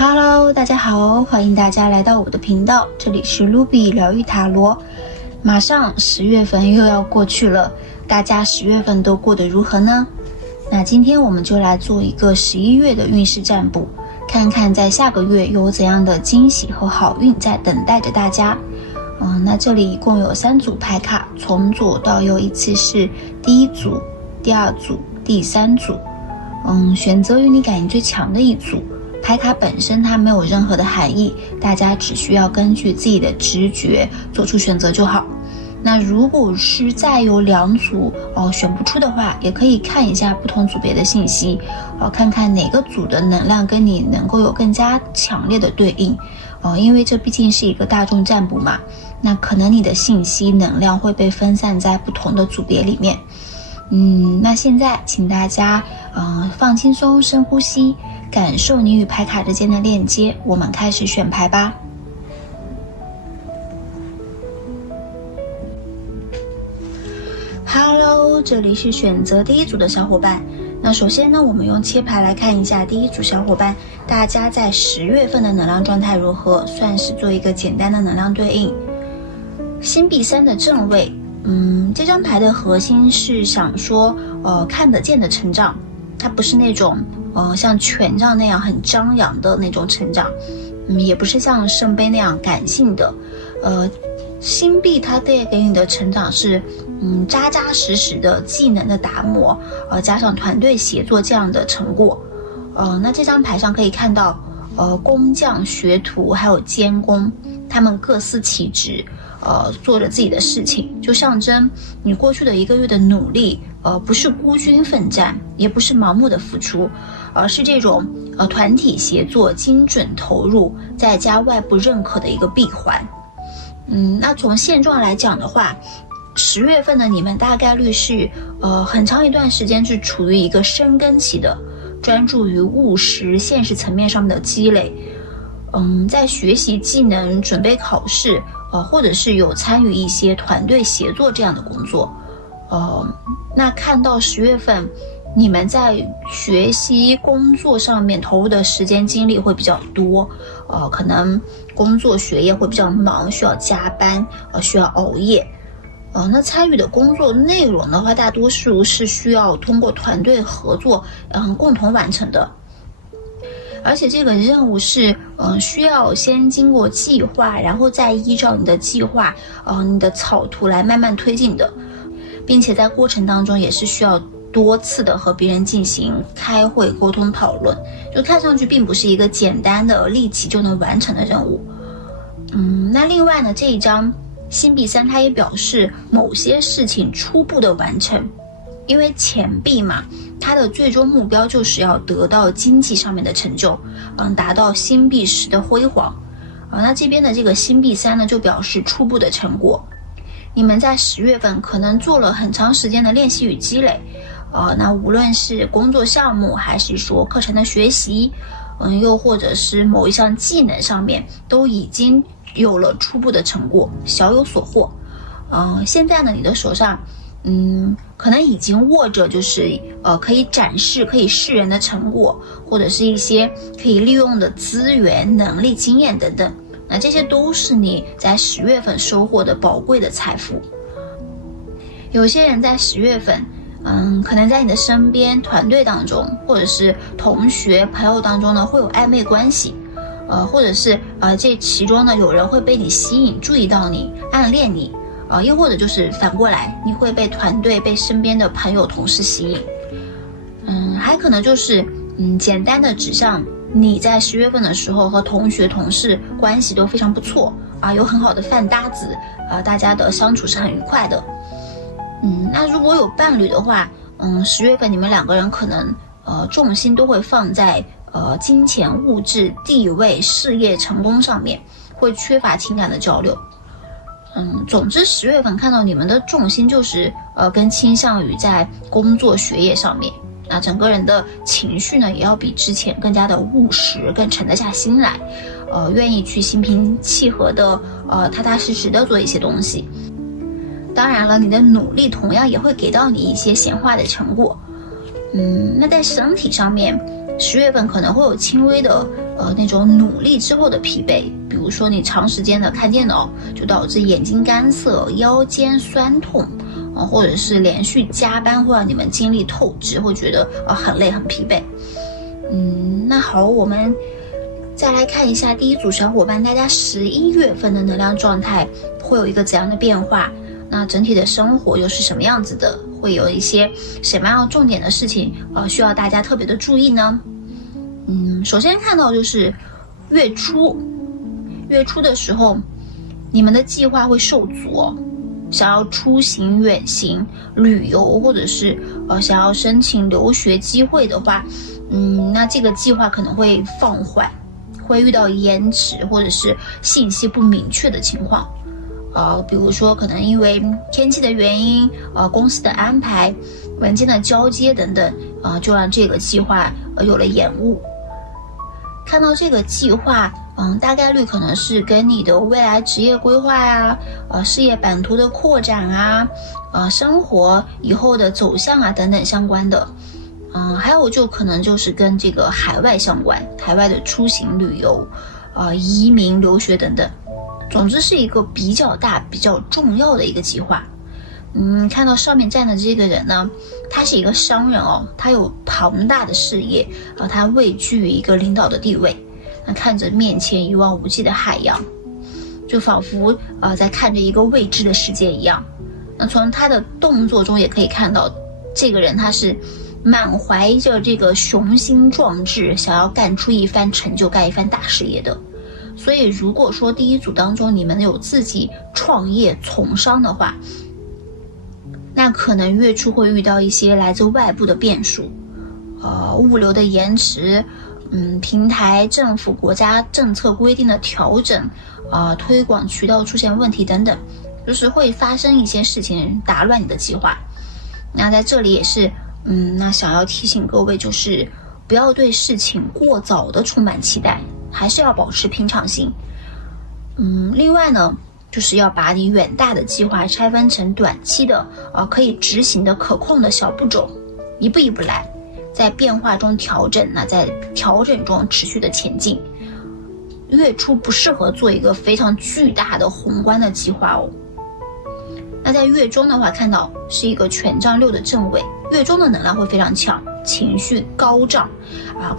Hello， 大家好，欢迎大家来到我的频道，这里是 Ruby 疗愈塔罗。马上10月份又要过去了，大家10月份都过得如何呢？那今天我们就来做一个11月的运势占卜，看看在下个月有怎样的惊喜和好运在等待着大家。那这里一共有3组牌卡，从左到右依次是第1组、第2组、第3组。选择与你感应最强的一组。牌卡本身它没有任何的含义，大家只需要根据自己的直觉做出选择就好。那如果是再有2组选不出的话，也可以看一下不同组别的信息，看看哪个组的能量跟你能够有更加强烈的对应。因为这毕竟是一个大众占卜嘛，那可能你的信息能量会被分散在不同的组别里面。那现在请大家放轻松，深呼吸，感受你与牌卡之间的链接，我们开始选牌吧。Hello， 这里是选择第1组的小伙伴。那首先呢，我们用切牌来看一下第1组小伙伴，大家在10月份的能量状态如何，算是做一个简单的能量对应。星币3的正位，这张牌的核心是想说，看得见的成长，它不是那种像权杖那样很张扬的那种成长，也不是像圣杯那样感性的，星币它带给你的成长是，扎扎实实的技能的打磨，加上团队协作这样的成果。那这张牌上可以看到，工匠、学徒还有监工，他们各司其职，做着自己的事情，就象征你过去的1个月的努力，不是孤军奋战，也不是盲目的付出，而是这种团体协作、精准投入，再加外部认可的一个闭环。那从现状来讲的话，10月份的你们大概率是很长一段时间是处于一个深耕期的，专注于务实现实层面上面的积累，在学习技能、准备考试，或者是有参与一些团队协作这样的工作。那看到10月份你们在学习工作上面投入的时间精力会比较多，可能工作学业会比较忙，需要加班，需要熬夜。那参与的工作内容的话，大多数是需要通过团队合作，共同完成的。而且这个任务是需要先经过计划，然后再依照你的计划，你的草图来慢慢推进的，并且在过程当中也是需要多次的和别人进行开会、沟通、讨论，就看上去并不是一个简单的立即就能完成的任务。那另外呢，这一张星币3它也表示某些事情初步的完成，因为钱币嘛，它的最终目标就是要得到经济上面的成就，达到星币10的辉煌。那这边的这个星币3呢，就表示初步的成果。你们在10月份可能做了很长时间的练习与积累，那无论是工作项目，还是说课程的学习，又或者是某一项技能上面，都已经有了初步的成果，小有所获。现在呢，你的手上可能已经握着就是可以展示、可以示人的成果，或者是一些可以利用的资源、能力、经验等等。那这些都是你在10月份收获的宝贵的财富。有些人在10月份，可能在你的身边、团队当中，或者是同学、朋友当中呢，会有暧昧关系，或者是这其中呢有人会被你吸引，注意到你，暗恋你，又或者就是反过来，你会被团队、被身边的朋友、同事吸引。还可能就是简单的指向你在10月份的时候和同学、同事关系都非常不错，有很好的饭搭子，大家的相处是很愉快的。那如果有伴侣的话，10月份你们2个人可能重心都会放在金钱、物质、地位、事业、成功上面，会缺乏情感的交流。总之10月份看到你们的重心就是更倾向于在工作学业上面，那整个人的情绪呢也要比之前更加的务实，更沉得下心来，愿意去心平气和的踏踏实实的做一些东西。当然了，你的努力同样也会给到你一些显化的成果。那在身体上面10月份可能会有轻微的那种努力之后的疲惫，比如说你长时间的看电脑，就导致眼睛干涩、腰间酸痛，或者是连续加班会让你们精力透支，会觉得很累很疲惫。那好，我们再来看一下第一组小伙伴，大家11月份的能量状态会有一个怎样的变化？那整体的生活又是什么样子的？会有一些什么样重点的事情需要大家特别的注意呢？首先看到就是月初的时候，你们的计划会受阻想要出行远行、旅游，或者是想要申请留学机会的话，那这个计划可能会放缓，会遇到延迟或者是信息不明确的情况。比如说可能因为天气的原因，公司的安排、文件的交接等等，就让这个计划有了延误。看到这个计划，大概率可能是跟你的未来职业规划呀、事业版图的扩展啊、生活以后的走向啊等等相关的。还有就可能就是跟这个海外相关，海外的出行旅游、移民、留学等等。总之是一个比较大、比较重要的一个计划。看到上面站的这个人呢，他是一个商人他有庞大的事业，他位居于一个领导的地位，看着面前一望无际的海洋，就仿佛在看着一个未知的世界一样。那从他的动作中也可以看到，这个人他是满怀着这个雄心壮志，想要干出一番成就、干一番大事业的。所以如果说第一组当中你们有自己创业从商的话，那可能月初会遇到一些来自外部的变数，物流的延迟，平台、政府、国家政策规定的调整，推广渠道出现问题等等，就是会发生一些事情打乱你的计划。那在这里也是，那想要提醒各位，就是不要对事情过早的充满期待，还是要保持平常心。另外呢，就是要把你远大的计划拆分成短期的可以执行的可控的小步骤，一步一步来，在变化中调整，那在调整中持续的前进。月初不适合做一个非常巨大的宏观的计划那在月中的话，看到是一个权杖6的正位，月中的能量会非常强，情绪高涨，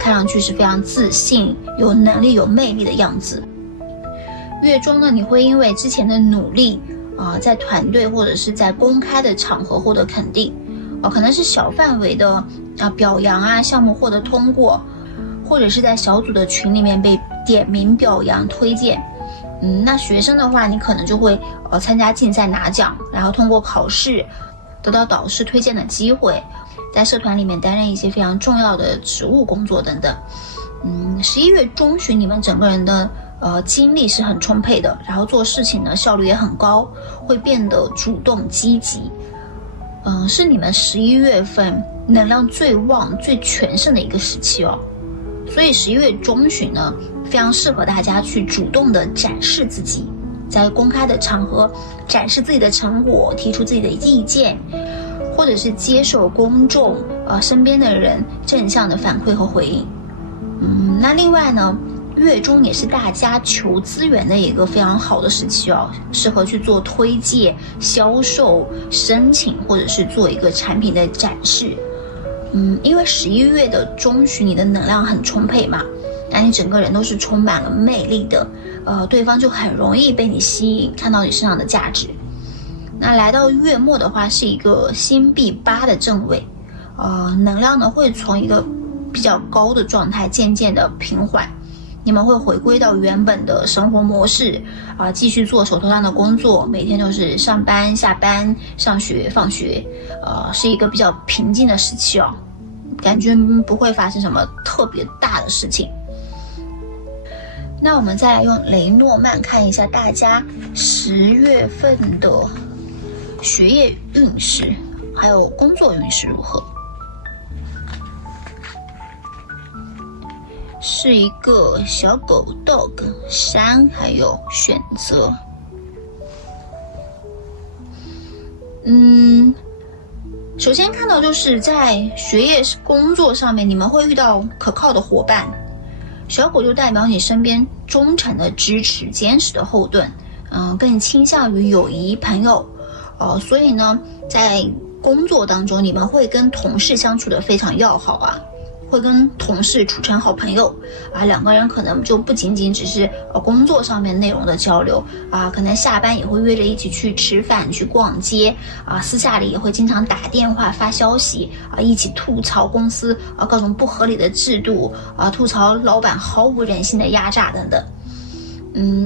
看上去是非常自信、有能力、有魅力的样子。月中呢，你会因为之前的努力在团队或者是在公开的场合获得肯定，可能是小范围的表扬项目获得通过，或者是在小组的群里面被点名表扬推荐。那学生的话，你可能就会参加竞赛拿奖，然后通过考试得到导师推荐的机会，在社团里面担任一些非常重要的职务工作等等。11月中旬你们整个人的精力是很充沛的，然后做事情呢效率也很高，会变得主动积极。是你们11月份能量最旺、最全盛的一个时期所以11月中旬呢，非常适合大家去主动的展示自己，在公开的场合展示自己的成果，提出自己的意见，或者是接受公众身边的人正向的反馈和回应。那另外呢，月中也是大家求资源的一个非常好的时期适合去做推介、销售、申请，或者是做一个产品的展示。因为11月的中旬你的能量很充沛嘛，那你整个人都是充满了魅力的，对方就很容易被你吸引，看到你身上的价值。那来到月末的话，是一个星币8的正位，能量呢会从一个比较高的状态渐渐的平缓，你们会回归到原本的生活模式继续做手头上的工作，每天都是上班、下班、上学、放学，是一个比较平静的时期感觉不会发生什么特别大的事情。那我们再来用雷诺曼看一下大家10月份的学业运势，还有工作运势如何。是一个小狗 dog 3，还有选择。首先看到就是在学业工作上面，你们会遇到可靠的伙伴，小狗就代表你身边忠诚的支持、坚实的后盾，更倾向于友谊、朋友，所以呢，在工作当中，你们会跟同事相处的非常要好啊，会跟同事处成好朋友啊，两个人可能就不仅仅只是工作上面内容的交流啊，可能下班也会约着一起去吃饭、去逛街啊，私下里也会经常打电话、发消息啊，一起吐槽公司各种不合理的制度啊，吐槽老板毫无人性的压榨等等。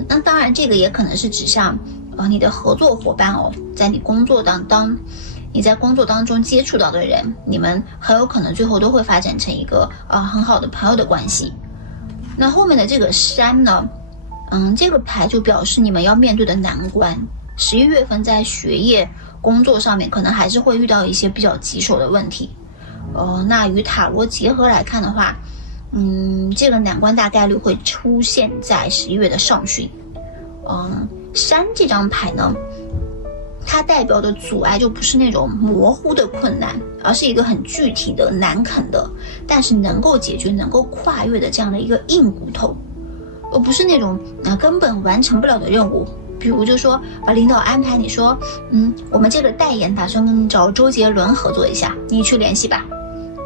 那当然这个也可能是指向你的合作伙伴在你在工作当中接触到的人，你们很有可能最后都会发展成一个很好的朋友的关系。那后面的这个山呢，这个牌就表示你们要面对的难关。11月份在学业、工作上面可能还是会遇到一些比较棘手的问题。那与塔罗结合来看的话，这个难关大概率会出现在11月的上旬。山这张牌呢，它代表的阻碍就不是那种模糊的困难，而是一个很具体的、难啃的，但是能够解决、能够跨越的这样的一个硬骨头，而不是那种根本完成不了的任务。比如就说领导安排你说，我们这个代言打算跟找周杰伦合作一下，你去联系吧。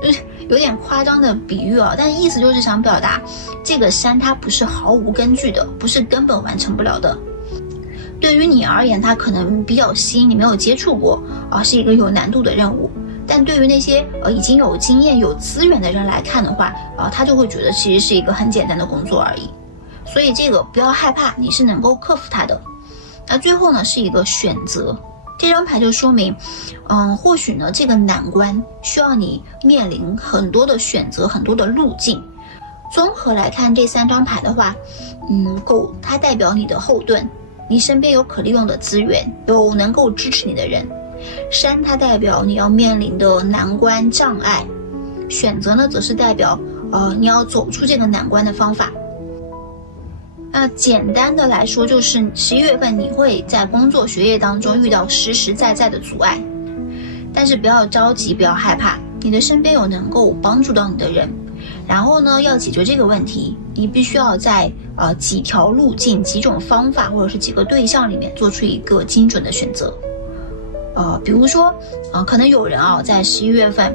就是有点夸张的比喻但意思就是想表达，这个山它不是毫无根据的，不是根本完成不了的。对于你而言，它可能比较新，你没有接触过是一个有难度的任务。但对于那些已经有经验、有资源的人来看的话他就会觉得其实是一个很简单的工作而已。所以这个不要害怕，你是能够克服它的。那最后呢，是一个选择。这张牌就说明或许呢这个难关需要你面临很多的选择，很多的路径。综合来看这3张牌的话，狗它代表你的后盾，你身边有可利用的资源，有能够支持你的人。山它代表你要面临的难关障碍，选择呢则是代表你要走出这个难关的方法。那简单的来说，就是11月份你会在工作学业当中遇到实实在在的阻碍，但是不要着急，不要害怕，你的身边有能够帮助到你的人。然后呢，要解决这个问题，你必须要在几条路径、几种方法或者是几个对象里面做出一个精准的选择。比如说可能有人在11月份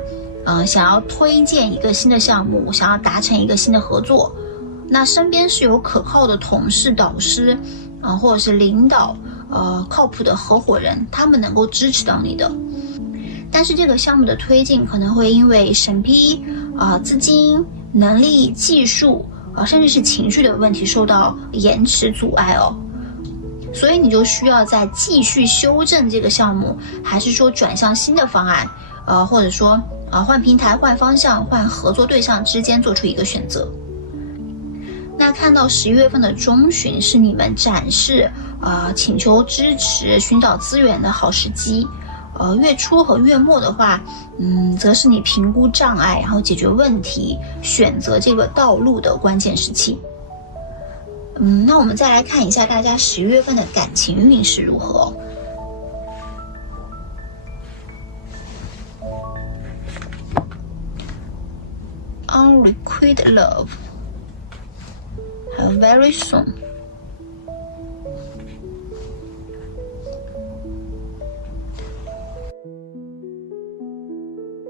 想要推荐一个新的项目，想要达成一个新的合作，那身边是有可靠的同事、导师或者是领导靠谱的合伙人，他们能够支持到你的。但是这个项目的推进可能会因为审批资金、能力、技术甚至是情绪的问题受到延迟阻碍所以你就需要再继续修正这个项目，还是说转向新的方案或者说换平台、换方向、换合作对象之间做出一个选择。那看到11月份的中旬是你们展示请求支持、寻找资源的好时机。月初和月末的话则是你评估障碍，然后解决问题、选择这个道路的关键时期。那我们再来看一下大家10月份的感情运势如何Unrequited love， 还有 very soon。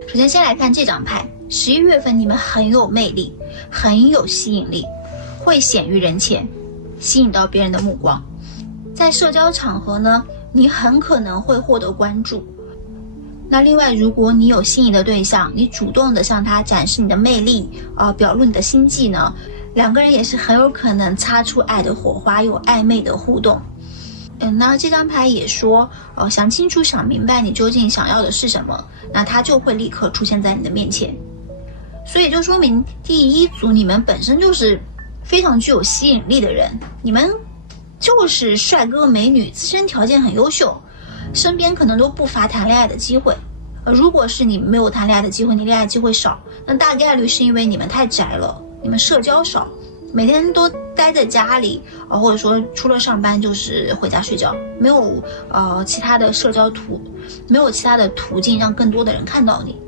首先先来看这张牌，11月份你们很有魅力，很有吸引力，会显于人前，吸引到别人的目光。在社交场合呢，你很可能会获得关注。那另外，如果你有心仪的对象，你主动的向他展示你的魅力表露你的心迹呢，两个人也是很有可能擦出爱的火花，有暧昧的互动。那这张牌也说想清楚想明白你究竟想要的是什么，那它就会立刻出现在你的面前。所以就说明第一组你们本身就是非常具有吸引力的人，你们就是帅哥美女，自身条件很优秀，身边可能都不乏谈恋爱的机会。如果是你没有谈恋爱的机会，你恋爱机会少，那大概率是因为你们太宅了，你们社交少，每天都待在家里或者说除了上班就是回家睡觉，没有其他的社交没有其他的途径让更多的人看到你。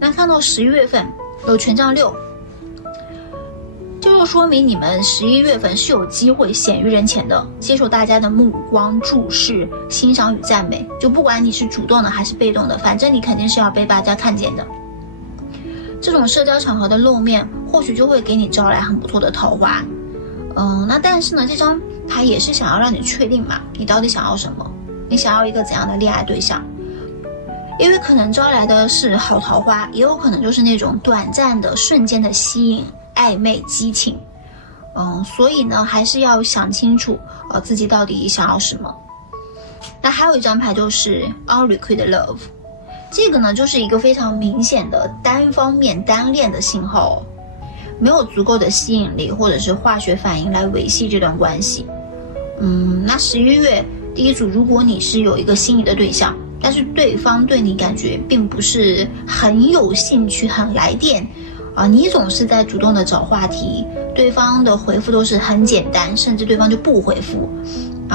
那看到11月份有权杖6，就就说明你们11月份是有机会显于人前的，接受大家的目光注视、欣赏与赞美。就不管你是主动的还是被动的，反正你肯定是要被大家看见的。这种社交场合的露面，或许就会给你招来很不错的桃花。那但是呢，这张牌也是想要让你确定嘛，你到底想要什么？你想要一个怎样的恋爱对象？因为可能招来的是好桃花，也有可能就是那种短暂的、瞬间的吸引、暧昧、激情。所以呢，还是要想清楚，自己到底想要什么。那还有一张牌就是 Unrequited Love， 这个呢就是一个非常明显的单方面单恋的信号，没有足够的吸引力或者是化学反应来维系这段关系。那11月第一组，如果你是有一个心仪的对象，但是对方对你感觉并不是很有兴趣、很来电你总是在主动的找话题，对方的回复都是很简单，甚至对方就不回复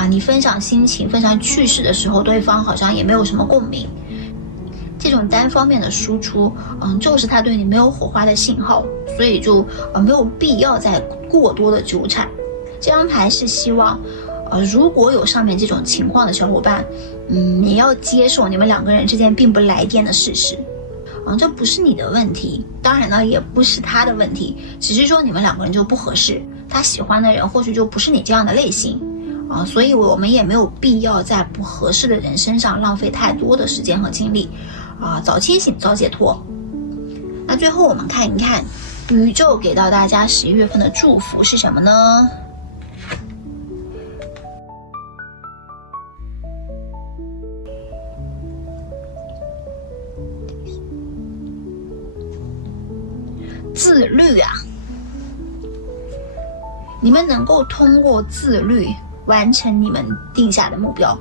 你分享心情、分享趣事的时候，对方好像也没有什么共鸣。这种单方面的输出就是他对你没有火花的信号，所以就没有必要再过多的纠缠。这张牌是希望如果有上面这种情况的小伙伴，你要接受你们两个人之间并不来电的事实这不是你的问题，当然呢也不是他的问题，只是说你们两个人就不合适，他喜欢的人或许就不是你这样的类型所以我们也没有必要在不合适的人身上浪费太多的时间和精力早清醒早解脱。那最后我们看一看宇宙给到大家11月份的祝福是什么呢？自律你们能够通过自律完成你们定下的目标。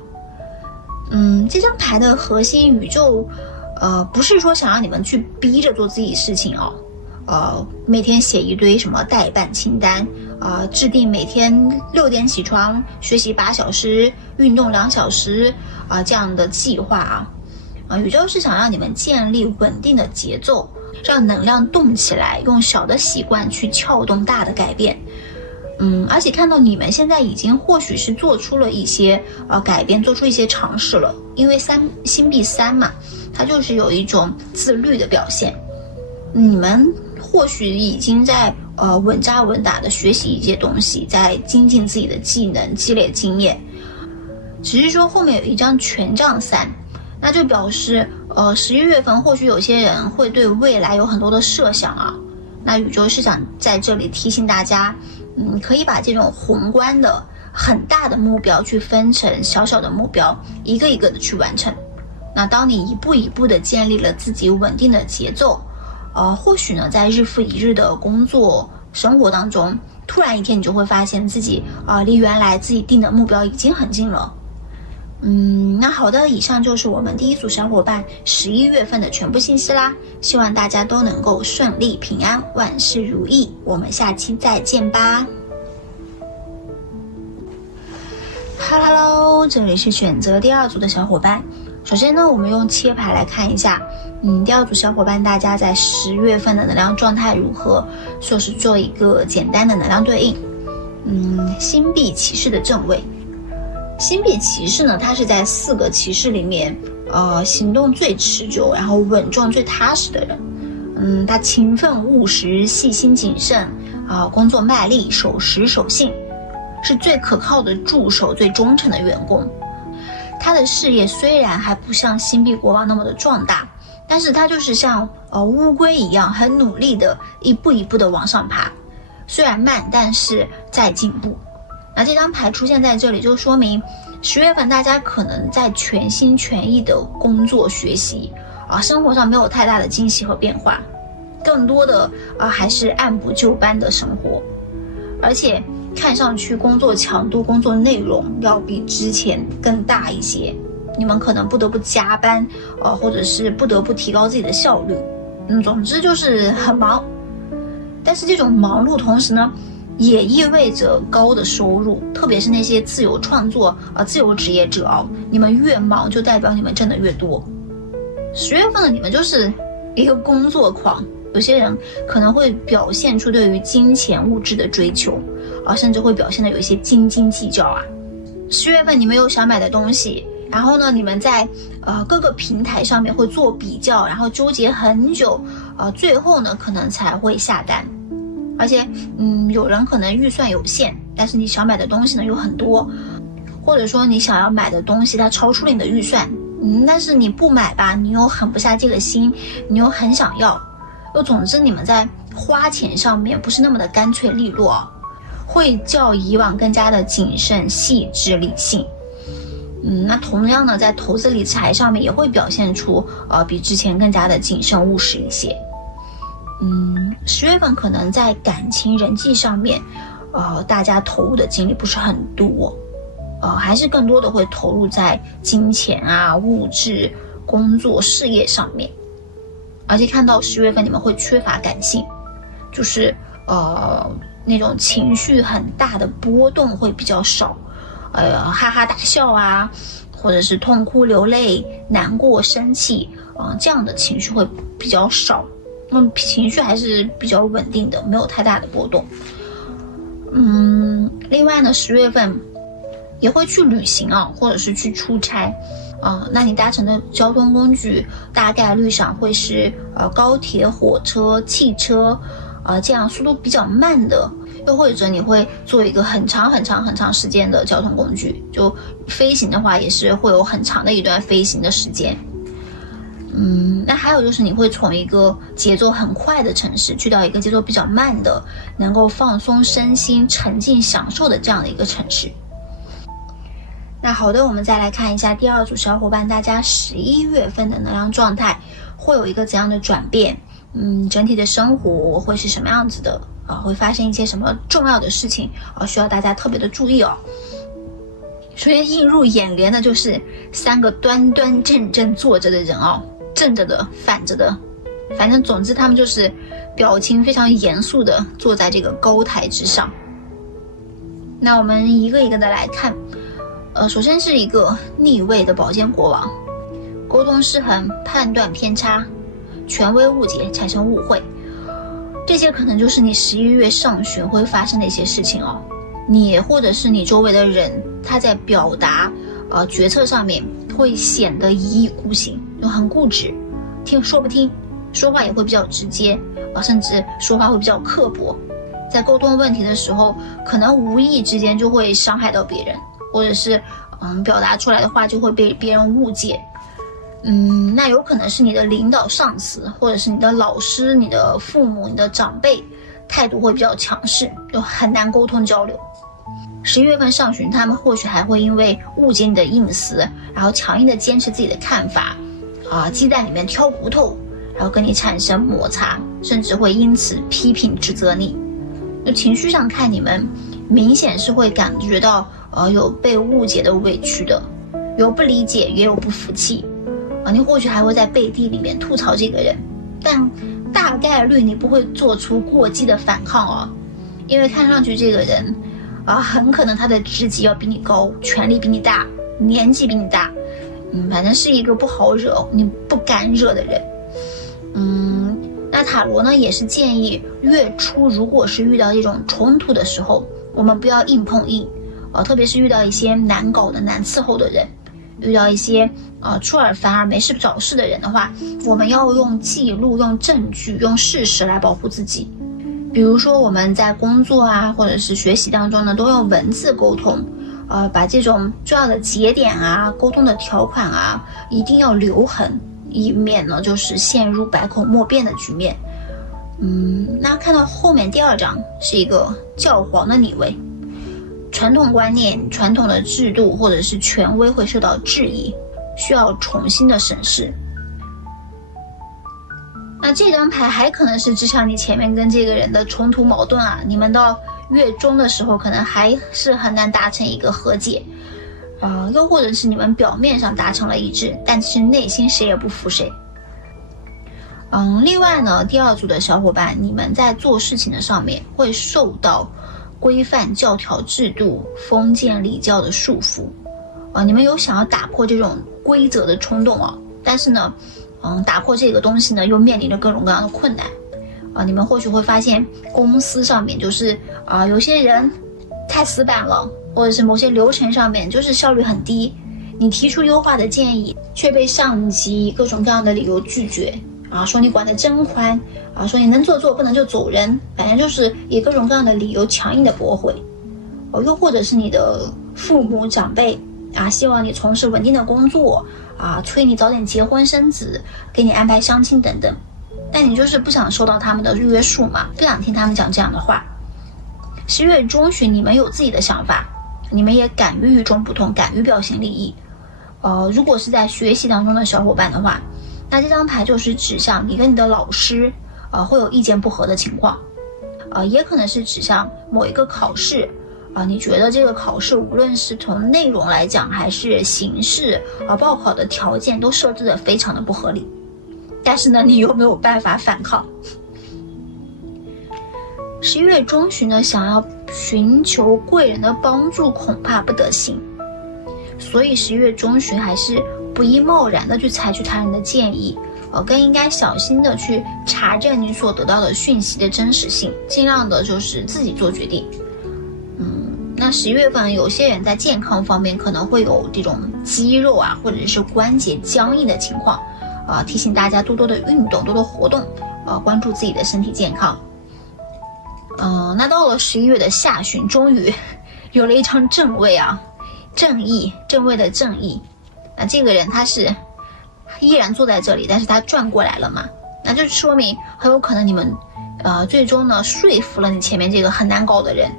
这张牌的核心宇宙不是说想让你们去逼着做自己事情每天写一堆什么待办清单制定每天6点起床，学习8小时，运动2小时这样的计划宇宙是想让你们建立稳定的节奏，让能量动起来，用小的习惯去撬动大的改变。而且看到你们现在已经或许是做出了一些改变，做出一些尝试了，因为星币3嘛，它就是有一种自律的表现。你们或许已经在稳扎稳打的学习一些东西，在精进自己的技能，积累经验。只是说后面有一张权杖3，那就表示11月份或许有些人会对未来有很多的设想那宇宙是想在这里提醒大家，可以把这种宏观的很大的目标去分成小小的目标，一个一个的去完成。那当你一步一步的建立了自己稳定的节奏或许呢在日复一日的工作生活当中，突然一天你就会发现自己离原来自己定的目标已经很近了。那好的，以上就是我们第一组小伙伴11月份的全部信息啦，希望大家都能够顺利平安，万事如意，我们下期再见吧。Hello， 这里是选择第2组的小伙伴。首先呢，我们用切牌来看一下第2组小伙伴大家在10月份的能量状态如何，说是做一个简单的能量对应。星币骑士的正位，星币骑士呢，他是在4个骑士里面行动最持久，然后稳重最踏实的人。他勤奋务实，细心谨慎工作卖力，守时守信，是最可靠的助手，最忠诚的员工。他的事业虽然还不像星币国王那么的壮大，但是他就是像乌龟一样很努力的一步一步的往上爬，虽然慢，但是在进步。那这张牌出现在这里，就说明10月份大家可能在全心全意的工作学习生活上没有太大的惊喜和变化，更多的还是按部就班的生活，而且看上去工作强度、工作内容要比之前更大一些，你们可能不得不加班或者是不得不提高自己的效率。总之就是很忙，但是这种忙碌同时呢也意味着高的收入，特别是那些自由创作自由职业者你们越忙就代表你们挣的越多。10月份的你们就是一个工作狂，有些人可能会表现出对于金钱物质的追求，甚至会表现的有一些斤斤计较啊。10月份你们有想买的东西，然后呢，你们在各个平台上面会做比较，然后纠结很久，最后呢可能才会下单。而且有人可能预算有限，但是你想买的东西呢有很多，或者说你想要买的东西它超出了你的预算，但是你不买吧，你又狠不下这个心，你又很想要，总之你们在花钱上面不是那么的干脆利落，会较以往更加的谨慎、细致、理性。那同样呢，在投资理财上面也会表现出比之前更加的谨慎务实一些。10月份可能在感情人际上面，大家投入的精力不是很多，还是更多的会投入在金钱啊、物质、工作、事业上面。而且看到10月份你们会缺乏感性，就是那种情绪很大的波动会比较少，哈哈大笑啊，或者是痛哭流泪、难过、生气，这样的情绪会比较少。情绪还是比较稳定的，没有太大的波动。另外呢，10月份也会去旅行或者是去出差那你搭乘的交通工具大概率上会是高铁、火车、汽车这样速度比较慢的，又或者你会做一个很长时间的交通工具，就飞行的话也是会有很长的一段飞行的时间。那还有就是你会从一个节奏很快的城市去到一个节奏比较慢的，能够放松身心、沉浸享受的这样的一个城市。那好的，我们再来看一下第二组小伙伴，大家11月份的能量状态会有一个怎样的转变？整体的生活会是什么样子的？会发生一些什么重要的事情需要大家特别的注意首先映入眼帘的就是3个端端正正坐着的人正着的、反着的，反正总之他们就是表情非常严肃的坐在这个高台之上。那我们一个一个的来看，首先是一个逆位的宝剑国王，沟通失衡、判断偏差、权威误解、产生误会，这些可能就是你11月上旬会发生的一些事情你或者是你周围的人，他在表达决策上面会显得一意孤行，就很固执，说不听，说话也会比较直接甚至说话会比较刻薄，在沟通问题的时候可能无意之间就会伤害到别人，或者是表达出来的话就会被别人误解。那有可能是你的领导上司，或者是你的老师、你的父母、你的长辈态度会比较强势，就很难沟通交流。11月份上旬，他们或许还会因为误解你的隐私，然后强硬的坚持自己的看法鸡蛋里面挑骨头，然后跟你产生摩擦，甚至会因此批评指责你。就情绪上看，你们明显是会感觉到有被误解的委屈的，有不理解也有不服气你或许还会在背地里面吐槽这个人，但大概率你不会做出过激的反抗因为看上去这个人很可能他的职级要比你高，权力比你大，年纪比你大反正是一个不好惹，你不敢惹的人。那塔罗呢也是建议月初如果是遇到这种冲突的时候，我们不要硬碰硬特别是遇到一些难搞的、难伺候的人，遇到一些出尔反尔、没事找事的人的话，我们要用记录、用证据、用事实来保护自己。比如说我们在工作或者是学习当中呢，都用文字沟通把这种重要的节点沟通的条款一定要留痕，以免呢就是陷入百口莫辩的局面。那看到后面第2章是一个教皇的逆位，传统观念、传统的制度或者是权威会受到质疑，需要重新的审视。那这张牌还可能是指向你前面跟这个人的冲突矛盾你们到月中的时候可能还是很难达成一个和解又或者是你们表面上达成了一致，但其实内心谁也不服谁。另外呢，第2组的小伙伴，你们在做事情的上面会受到规范、教条、制度、封建礼教的束缚你们有想要打破这种规则的冲动但是呢打破这个东西呢又面临着各种各样的困难。你们或许会发现公司上面就是有些人太死板了，或者是某些流程上面就是效率很低，你提出优化的建议却被上级以各种各样的理由拒绝说你管得真宽说你能做不能就走人，反正就是以各种各样的理由强硬的驳回又或者是你的父母长辈希望你从事稳定的工作催你早点结婚生子，给你安排相亲等等，但你就是不想受到他们的约束嘛，不想听他们讲这样的话。10月中旬你们有自己的想法，你们也敢于与众不同，敢于表现利益如果是在学习当中的小伙伴的话，那这张牌就是指向你跟你的老师会有意见不合的情况也可能是指向某一个考试你觉得这个考试无论是从内容来讲还是形式报考的条件都设置的非常的不合理，但是呢你又没有办法反抗。11月中旬呢，想要寻求贵人的帮助恐怕不得行，所以11月中旬还是不宜贸然的去采取他人的建议更应该小心的去查证你所得到的讯息的真实性，尽量的就是自己做决定。那11月份有些人在健康方面可能会有这种肌肉或者是关节僵硬的情况提醒大家多多的运动，多多活动关注自己的身体健康。那到了11月的下旬，终于有了一张正位正义，正位的正义。那这个人他是依然坐在这里，但是他转过来了嘛，那就说明很有可能你们最终呢说服了你前面这个很难搞的人，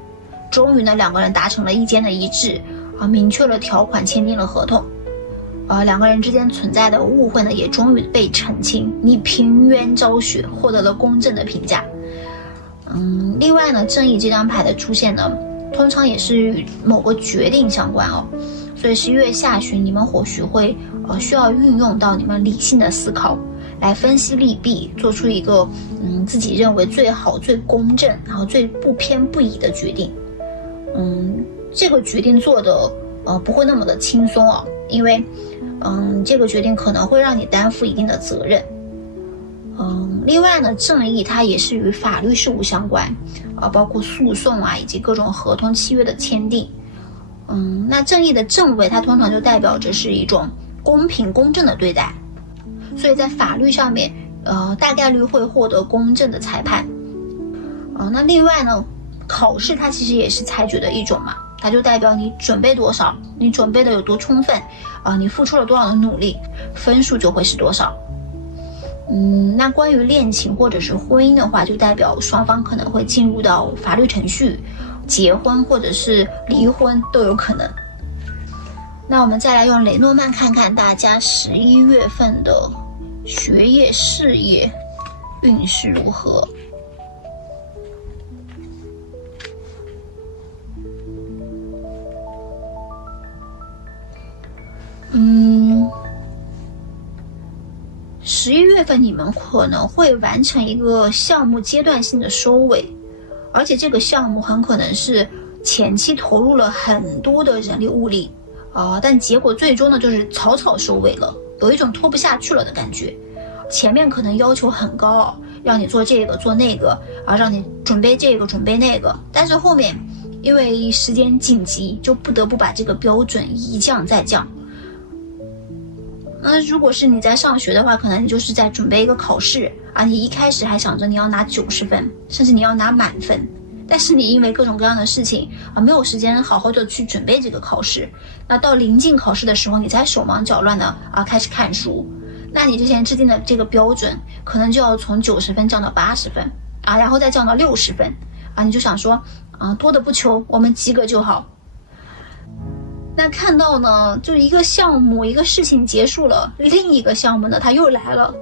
终于呢两个人达成了意见的一致明确了条款，签订了合同两个人之间存在的误会呢也终于被澄清，你平冤昭雪，获得了公正的评价。另外呢，正义这张牌的出现呢，通常也是与某个决定相关所以11月下旬你们或许会需要运用到你们理性的思考，来分析利弊，做出一个自己认为最好、最公正，然后最不偏不倚的决定。这个决定做的不会那么的轻松因为这个决定可能会让你担负一定的责任。另外呢，正义它也是与法律事务相关包括诉讼以及各种合同契约的签订。那正义的正位它通常就代表着是一种公平公正的对待，所以在法律上面大概率会获得公正的裁判。那另外呢，考试它其实也是裁决的一种嘛，它就代表你准备多少，你准备的有多充分你付出了多少的努力，分数就会是多少。那关于恋情或者是婚姻的话，就代表双方可能会进入到法律程序，结婚或者是离婚都有可能。那我们再来用雷诺曼看看大家11月份的学业事业运势如何。11月份你们可能会完成一个项目阶段性的收尾，而且这个项目很可能是前期投入了很多的人力物力但结果最终呢就是草草收尾了，有一种拖不下去了的感觉。前面可能要求很高让你做这个做那个让你准备这个准备那个，但是后面因为时间紧急，就不得不把这个标准一降再降。那如果是你在上学的话，可能你就是在准备一个考试你一开始还想着你要拿90分，甚至你要拿满分，但是你因为各种各样的事情没有时间好好的去准备这个考试，那到临近考试的时候，你才手忙脚乱的开始看书，那你之前制定的这个标准可能就要从90分降到80分然后再降到60分你就想说多的不求，我们及格就好。那看到呢，就一个项目一个事情结束了，另一个项目呢它又来了。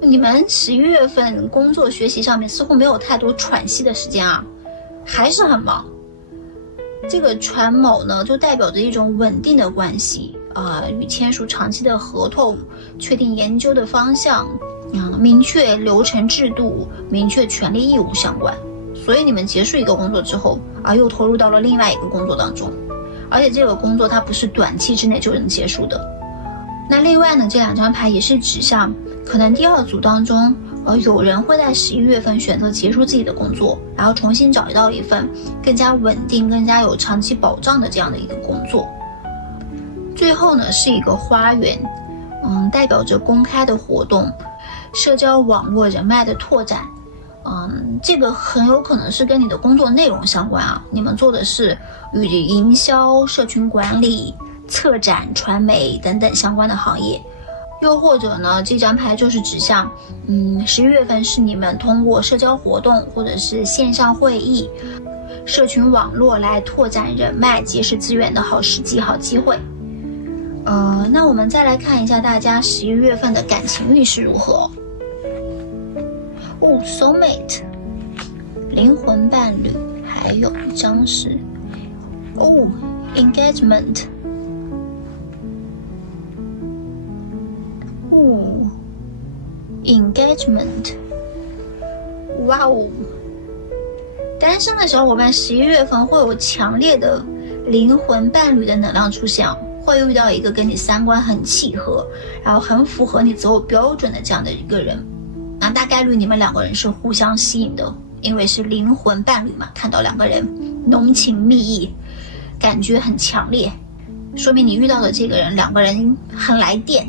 你们11月份工作学习上面似乎没有太多喘息的时间还是很忙。这个船卯呢就代表着一种稳定的关系与签署长期的合同，确定研究的方向明确流程制度，明确权利义务相关。所以你们结束一个工作之后又投入到了另外一个工作当中，而且这个工作它不是短期之内就能结束的。那另外呢，这两张牌也是指向可能第二组当中有人会在11月份选择结束自己的工作，然后重新找到一份更加稳定、更加有长期保障的这样的一个工作。最后呢，是一个花园，代表着公开的活动、社交网络人脉的拓展。这个很有可能是跟你的工作内容相关啊，你们做的是与营销、社群管理、策展、传媒等等相关的行业。又或者呢，这张牌就是指向11月份是你们通过社交活动或者是线上会议、社群网络来拓展人脉、结识资源的好时机、好机会。那我们再来看一下大家11月份的感情运势如何。soulmate 灵魂伴侣，还有一张是engagement。engagement， 哇哦！单身的小伙伴11月份会有强烈的灵魂伴侣的能量出现，会遇到一个跟你三观很契合，然后很符合你择偶标准的这样的一个人。那大概率你们两个人是互相吸引的，因为是灵魂伴侣嘛，看到两个人浓情蜜意，感觉很强烈，说明你遇到的这个人两个人很来电。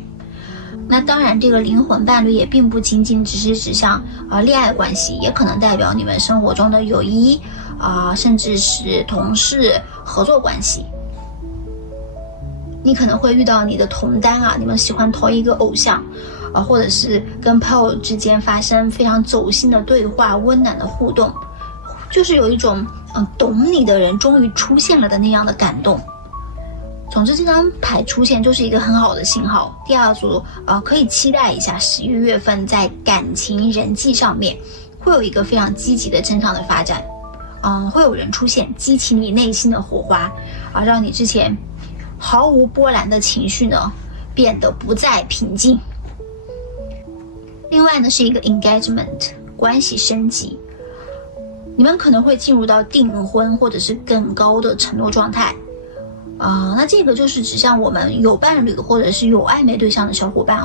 那当然，这个灵魂伴侣也并不仅仅只是指向恋爱关系，也可能代表你们生活中的友谊甚至是同事合作关系。你可能会遇到你的同担你们喜欢同一个偶像或者是跟朋友之间发生非常走心的对话、温暖的互动，就是有一种懂你的人终于出现了的那样的感动。总之，这张牌出现就是一个很好的信号。第二组可以期待一下11月份在感情人际上面会有一个非常积极的正常的发展，会有人出现激起你内心的火花让你之前毫无波澜的情绪呢变得不再平静。另外呢，是一个 engagement 关系升级，你们可能会进入到订婚或者是更高的承诺状态。那这个就是指向我们有伴侣或者是有暧昧对象的小伙伴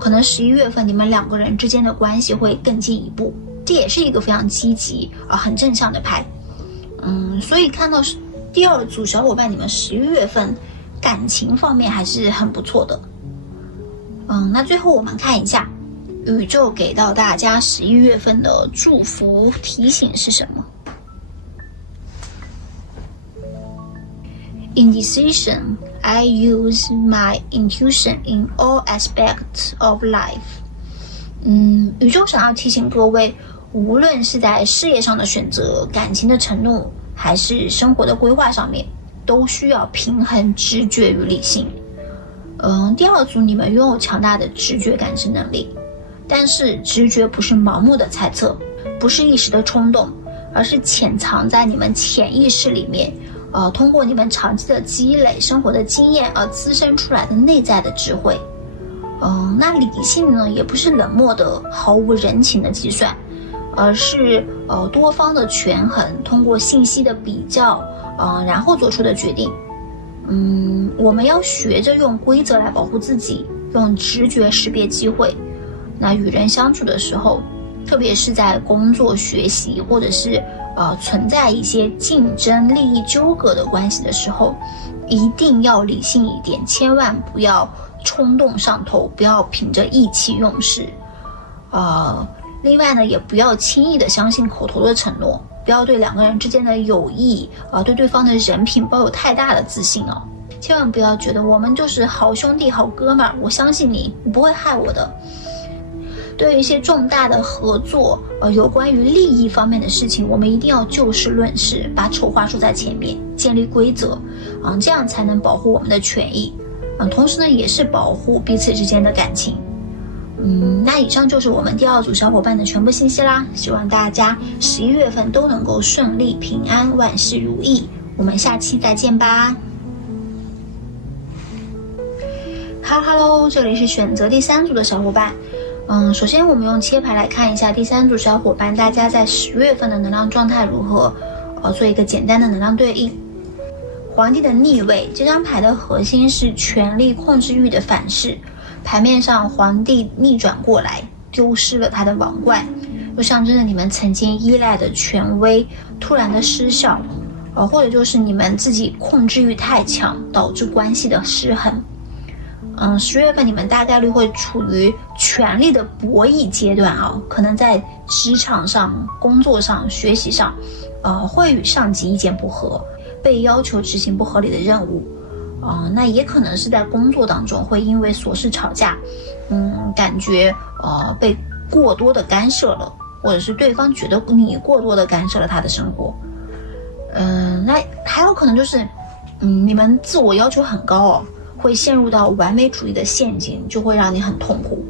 可能11月份你们两个人之间的关系会更进一步，这也是一个非常积极很正向的牌。所以看到第二组小伙伴，你们11月份感情方面还是很不错的。那最后我们看一下宇宙给到大家11月份的祝福提醒是什么。Indecision, I use my intuition in all aspects of life. 宇宙想要提醒各位，无论是在事业上的选择、感情的承诺，还是生活的规划上面，都需要平衡直觉与理性。第二组你们拥有强大的直觉感知能力，但是直觉不是盲目的猜测，不是一时的冲动，而是潜藏在你们潜意识里面。通过你们长期的积累、生活的经验而滋生出来的内在的智慧。那理性呢，也不是冷漠的、毫无人情的计算，而是多方的权衡，通过信息的比较，然后做出的决定。我们要学着用规则来保护自己，用直觉识别机会。那与人相处的时候，特别是在工作、学习或者是存在一些竞争、利益纠葛的关系的时候，一定要理性一点，千万不要冲动上头，不要凭着意气用事。另外呢，也不要轻易的相信口头的承诺，不要对两个人之间的友谊对对方的人品抱有太大的自信千万不要觉得我们就是好兄弟、好哥们儿，我相信你，你不会害我的。对于一些重大的合作，有关于利益方面的事情，我们一定要就事论事，把丑话说在前面，建立规则，这样才能保护我们的权益，同时呢，也是保护彼此之间的感情。那以上就是我们第二组小伙伴的全部信息啦，希望大家11月份都能够顺利平安，万事如意。我们下期再见吧。Hello， 这里是选择第三组的小伙伴。首先我们用切牌来看一下第三组小伙伴大家在10月份的能量状态如何，做一个简单的能量对应。皇帝的逆位，这张牌的核心是权力控制欲的反噬，牌面上皇帝逆转过来，丢失了他的王冠，就象征着你们曾经依赖的权威突然的失效，或者就是你们自己控制欲太强，导致关系的失衡。10月份你们大概率会处于权力的博弈阶段啊，可能在职场上、工作上、学习上，会与上级意见不合，被要求执行不合理的任务，那也可能是在工作当中会因为琐事吵架，感觉被过多的干涉了，或者是对方觉得你过多的干涉了他的生活，那还有可能就是你们自我要求很高哦，会陷入到完美主义的陷阱，就会让你很痛苦。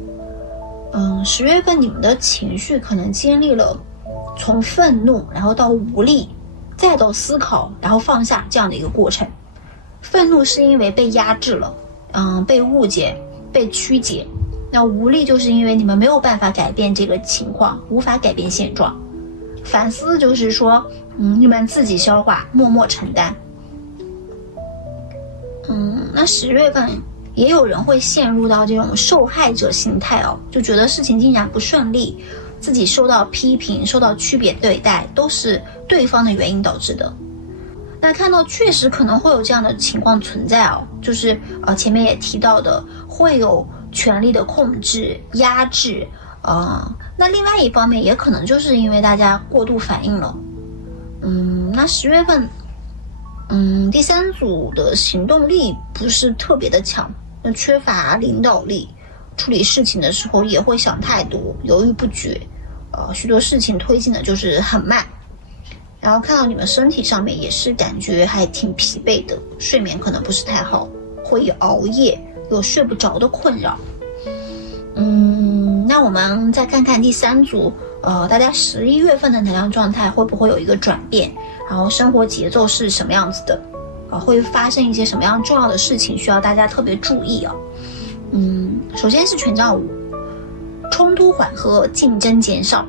10月份你们的情绪可能经历了从愤怒，然后到无力，再到思考，然后放下这样的一个过程。愤怒是因为被压制了，被误解，被曲解。那无力就是因为你们没有办法改变这个情况，无法改变现状。反思就是说，你们自己消化，默默承担。那10月份也有人会陷入到这种受害者心态哦，就觉得事情竟然不顺利，自己受到批评，受到区别对待，都是对方的原因导致的。那看到确实可能会有这样的情况存在哦，就是前面也提到的，会有权力的控制、压制，那另外一方面也可能就是因为大家过度反应了。那10月份第三组的行动力不是特别的强，那缺乏领导力，处理事情的时候也会想太多，犹豫不决，许多事情推进的就是很慢。然后看到你们身体上面也是感觉还挺疲惫的，睡眠可能不是太好，会有熬夜，有睡不着的困扰。那我们再看看第三组，大家11月份的能量状态会不会有一个转变，然后生活节奏是什么样子的，会发生一些什么样重要的事情需要大家特别注意啊。首先是权杖5，冲突缓和，竞争减少。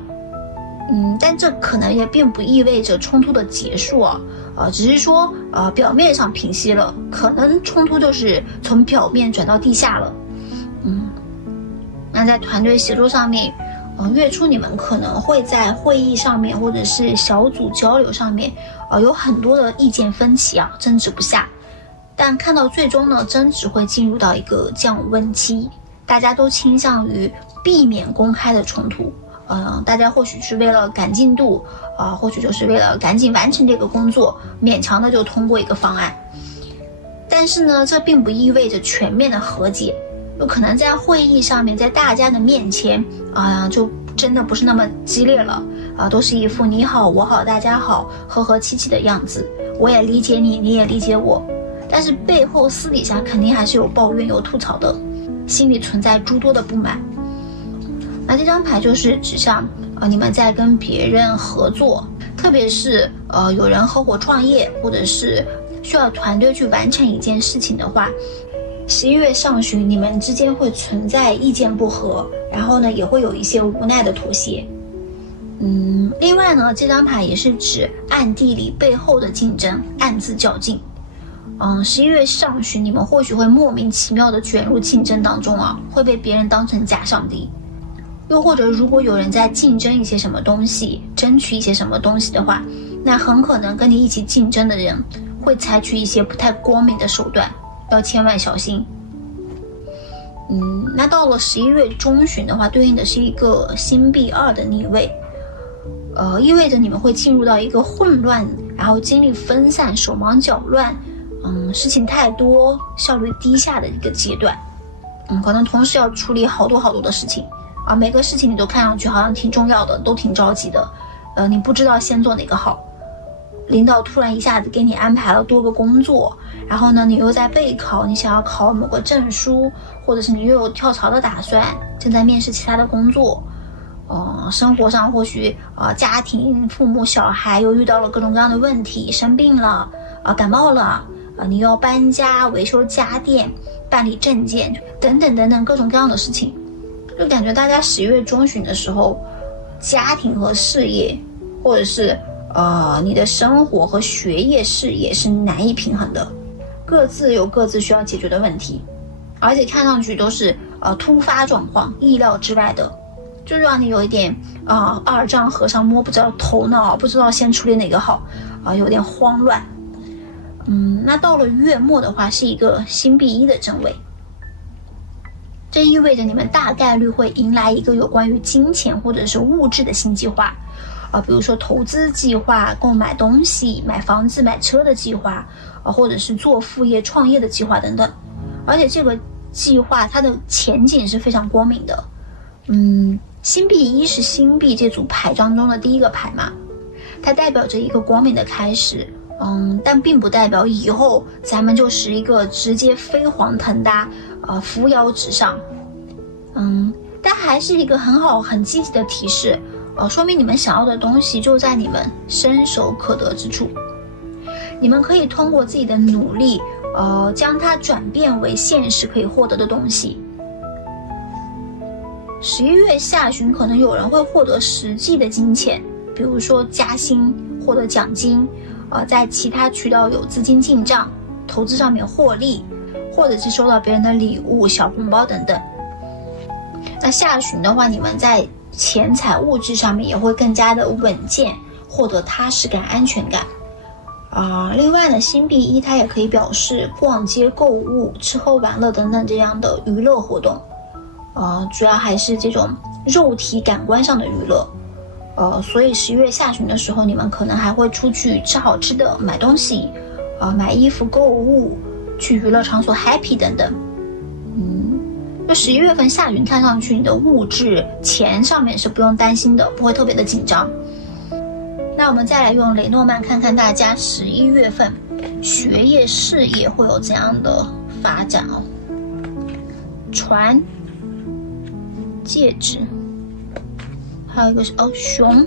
但这可能也并不意味着冲突的结束啊，只是说表面上平息了，可能冲突就是从表面转到地下了。那在团队协作上面，月初你们可能会在会议上面或者是小组交流上面，有很多的意见分歧啊，争执不下。但看到最终呢，争执会进入到一个降温期，大家都倾向于避免公开的冲突。大家或许是为了赶进度，或许就是为了赶紧完成这个工作，勉强的就通过一个方案。但是呢，这并不意味着全面的和解，有可能在会议上面，在大家的面前，就真的不是那么激烈了，都是一副你好我好大家好，和和气气的样子，我也理解你，你也理解我。但是背后私底下肯定还是有抱怨有吐槽的，心里存在诸多的不满。那这张牌就是指向你们在跟别人合作，特别是有人合伙创业，或者是需要团队去完成一件事情的话，11月上旬你们之间会存在意见不合，然后呢也会有一些无奈的妥协。另外呢，这张牌也是指暗地里背后的竞争，暗自较劲。11月上旬你们或许会莫名其妙的卷入竞争当中啊，会被别人当成假上帝。又或者如果有人在竞争一些什么东西，争取一些什么东西的话，那很可能跟你一起竞争的人会采取一些不太光明的手段，要千万小心。那到了11月中旬的话，对应的是一个星币2的逆位，意味着你们会进入到一个混乱，然后精力分散，手忙脚乱，事情太多，效率低下的一个阶段。可能同时要处理好多的事情。每个事情你都看上去好像挺重要的，都挺着急的，你不知道先做哪个好。领导突然一下子给你安排了多个工作，然后呢，你又在备考，你想要考某个证书，或者是你又有跳槽的打算，正在面试其他的工作。生活上或许家庭、父母、小孩又遇到了各种各样的问题，生病了，感冒了，你又要搬家、维修家电、办理证件等等各种各样的事情。就感觉大家11月中旬的时候，家庭和事业，或者是你的生活和学业事业是难以平衡的，各自有各自需要解决的问题，而且看上去都是突发状况，意料之外的，就让你有一点二丈和尚摸不着头脑，不知道先处理哪个好有点慌乱。那到了月末的话，是一个星币1的正位，这意味着你们大概率会迎来一个有关于金钱或者是物质的新计划比如说投资计划、购买东西、买房子、买车的计划或者是做副业、创业的计划等等。而且这个计划它的前景是非常光明的。星币1是星币这组牌当中的第一个牌嘛，它代表着一个光明的开始。但并不代表以后咱们就是一个直接飞黄腾达扶摇直上。但还是一个很好很积极的提示说明你们想要的东西就在你们伸手可得之处。你们可以通过自己的努力将它转变为现实可以获得的东西。11月下旬可能有人会获得实际的金钱，比如说加薪、获得奖金在其他渠道有资金进账，投资上面获利，或者是收到别人的礼物、小红包等等。那下旬的话，你们在钱财物质上面也会更加的稳健，获得踏实感、安全感。另外呢，星币1它也可以表示逛街、购物、吃喝玩乐等等这样的娱乐活动。主要还是这种肉体感官上的娱乐。所以11月下旬的时候，你们可能还会出去吃好吃的、买东西买衣服、购物，去娱乐场所 happy 等等。就11月份下旬看上去你的物质钱上面是不用担心的，不会特别的紧张。那我们再来用雷诺曼看看大家11月份学业事业会有怎样的发展船、戒指，还有一个是熊。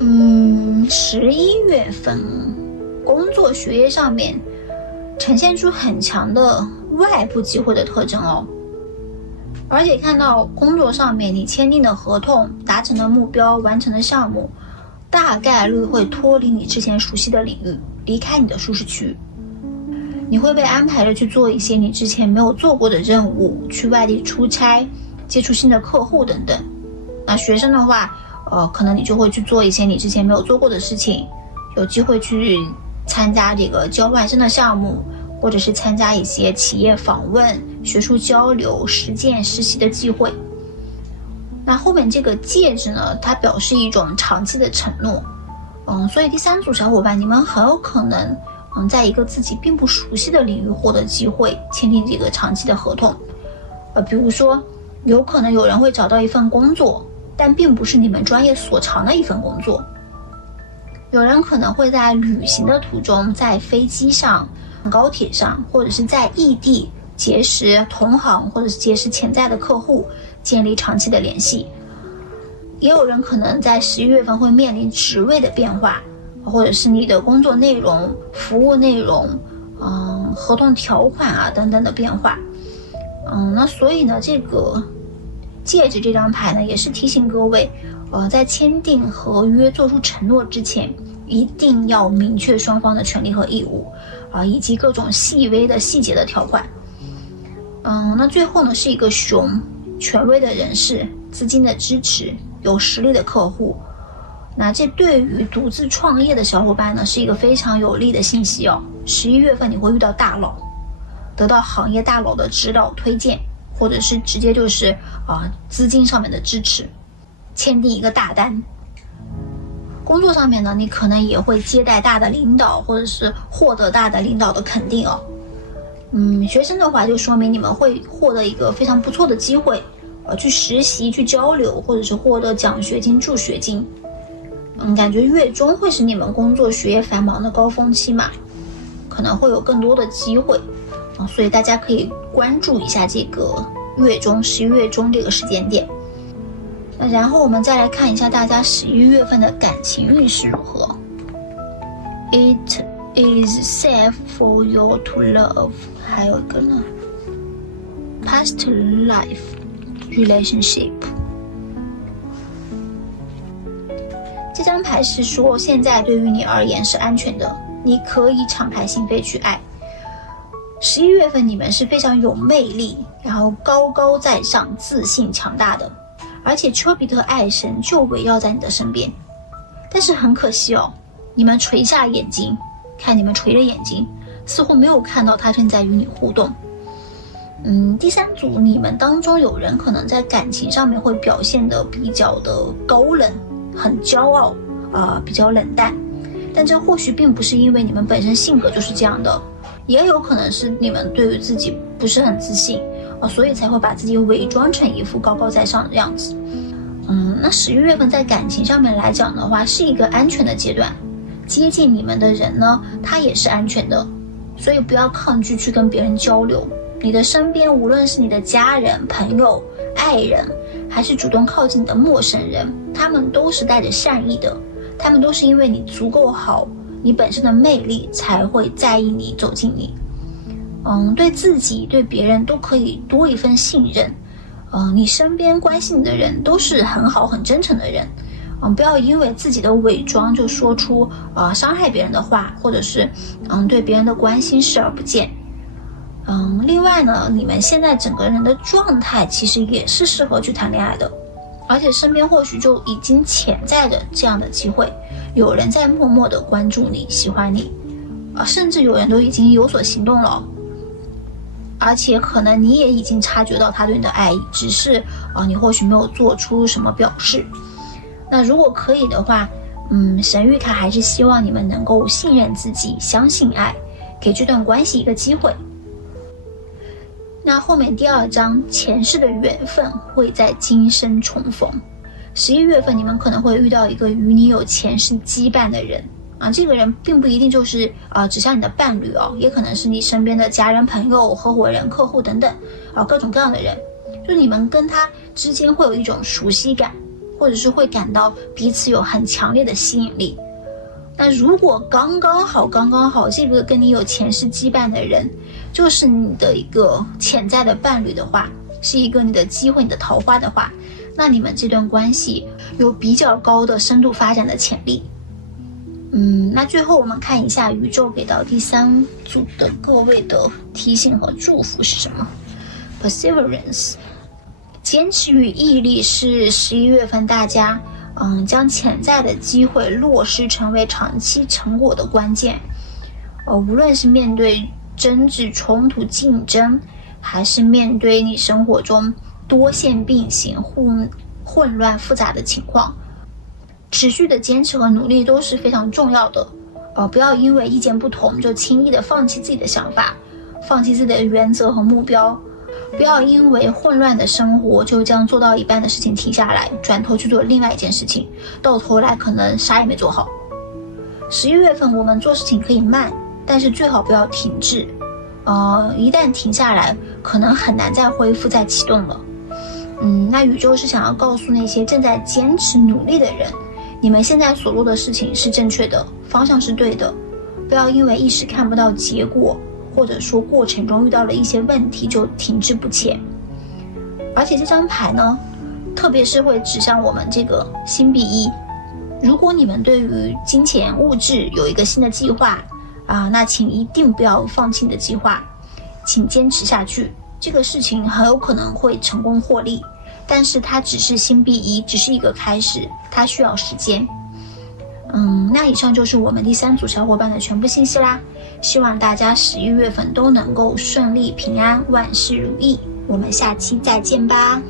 11月份工作学业上面呈现出很强的外部机会的特征而且看到工作上面你签订的合同、达成的目标、完成的项目，大概率会脱离你之前熟悉的领域，离开你的舒适区。你会被安排着去做一些你之前没有做过的任务，去外地出差、接触新的客户等等。那学生的话可能你就会去做一些你之前没有做过的事情，有机会去参加这个交换生的项目，或者是参加一些企业访问、学术交流、实践实习的机会。那后面这个戒指呢，它表示一种长期的承诺。所以第3组小伙伴，你们很有可能在一个自己并不熟悉的领域获得机会，签订这个长期的合同。比如说有可能有人会找到一份工作，但并不是你们专业所长的一份工作。有人可能会在旅行的途中，在飞机上、高铁上，或者是在异地结识同行，或者是结识潜在的客户，建立长期的联系。也有人可能在11月份会面临职位的变化，或者是你的工作内容、服务内容、合同条款等等的变化。那所以呢，这个戒指这张牌呢，也是提醒各位，在签订合约、做出承诺之前，一定要明确双方的权利和义务以及各种细微的细节的条款。那最后呢，是一个熊，权威的人士、资金的支持、有实力的客户。那这对于独自创业的小伙伴呢，是一个非常有利的信息11月份你会遇到大佬，得到行业大佬的指导推荐，或者是直接就是资金上面的支持，签订一个大单。工作上面呢，你可能也会接待大的领导，或者是获得大的领导的肯定学生的话就说明你们会获得一个非常不错的机会去实习、去交流，或者是获得奖学金、助学金。感觉月中会是你们工作学业繁忙的高峰期嘛，可能会有更多的机会所以大家可以关注一下这个月中11月中这个时间点。那然后我们再来看一下大家11月份的感情运势如何。 It is safe for you to love， 还有一个呢 Past life relationship。 这张牌是说现在对于你而言是安全的，你可以敞开心扉去爱。11月份你们是非常有魅力、然后高高在上、自信强大的，而且丘比特爱神就围绕在你的身边。但是很可惜哦，你们垂下眼睛，看你们垂着眼睛，似乎没有看到他正在与你互动。第三组，你们当中有人可能在感情上面会表现得比较的高冷，很骄傲，比较冷淡。但这或许并不是因为你们本身性格就是这样的，也有可能是你们对于自己不是很自信，所以才会把自己伪装成一副高高在上的样子。那11月份在感情上面来讲的话，是一个安全的阶段，接近你们的人呢，他也是安全的，所以不要抗拒去跟别人交流。你的身边无论是你的家人、朋友、爱人，还是主动靠近你的陌生人，他们都是带着善意的，他们都是因为你足够好，你本身的魅力才会在意你、走近你。对自己对别人都可以多一份信任。你身边关心你的人都是很好很真诚的人。不要因为自己的伪装就说出伤害别人的话，或者是对别人的关心视而不见。另外呢，你们现在整个人的状态其实也是适合去谈恋爱的，而且身边或许就已经潜在着这样的机会，有人在默默的关注你、喜欢你，甚至有人都已经有所行动了，而且可能你也已经察觉到他对你的爱意，只是你或许没有做出什么表示。那如果可以的话，神谕卡还是希望你们能够信任自己，相信爱，给这段关系一个机会。那后面第2章，前世的缘分会在今生重逢。11月份你们可能会遇到一个与你有前世羁绊的人这个人并不一定就是指向你的伴侣也可能是你身边的家人、朋友、合伙人、客户等等各种各样的人，就你们跟他之间会有一种熟悉感，或者是会感到彼此有很强烈的吸引力。那如果刚刚好这个跟你有前世羁绊的人就是你的一个潜在的伴侣的话，是一个你的机会、你的桃花的话，那你们这段关系有比较高的深度发展的潜力。那最后我们看一下宇宙给到第3组的各位的提醒和祝福是什么。 Perseverance， 坚持与毅力是11月份大家将潜在的机会落实成为长期成果的关键。无论是面对争执、冲突、竞争，还是面对你生活中多线并行、混乱复杂的情况，持续的坚持和努力都是非常重要的。不要因为意见不同就轻易的放弃自己的想法，放弃自己的原则和目标。不要因为混乱的生活就将做到一半的事情停下来，转头去做另外一件事情，到头来可能啥也没做好。11月份我们做事情可以慢，但是最好不要停滞。一旦停下来，可能很难再恢复、再启动了。那宇宙是想要告诉那些正在坚持努力的人，你们现在所做的事情是正确的，方向是对的。不要因为一时看不到结果，或者说过程中遇到了一些问题就停滞不前。而且这张牌呢，特别是会指向我们这个星币1。如果你们对于金钱物质有一个新的计划那请一定不要放弃你的计划，请坚持下去。这个事情很有可能会成功获利，但是它只是星币1，只是一个开始，它需要时间。那以上就是我们第3组小伙伴的全部信息啦。希望大家11月份都能够顺利平安，万事如意。我们下期再见吧。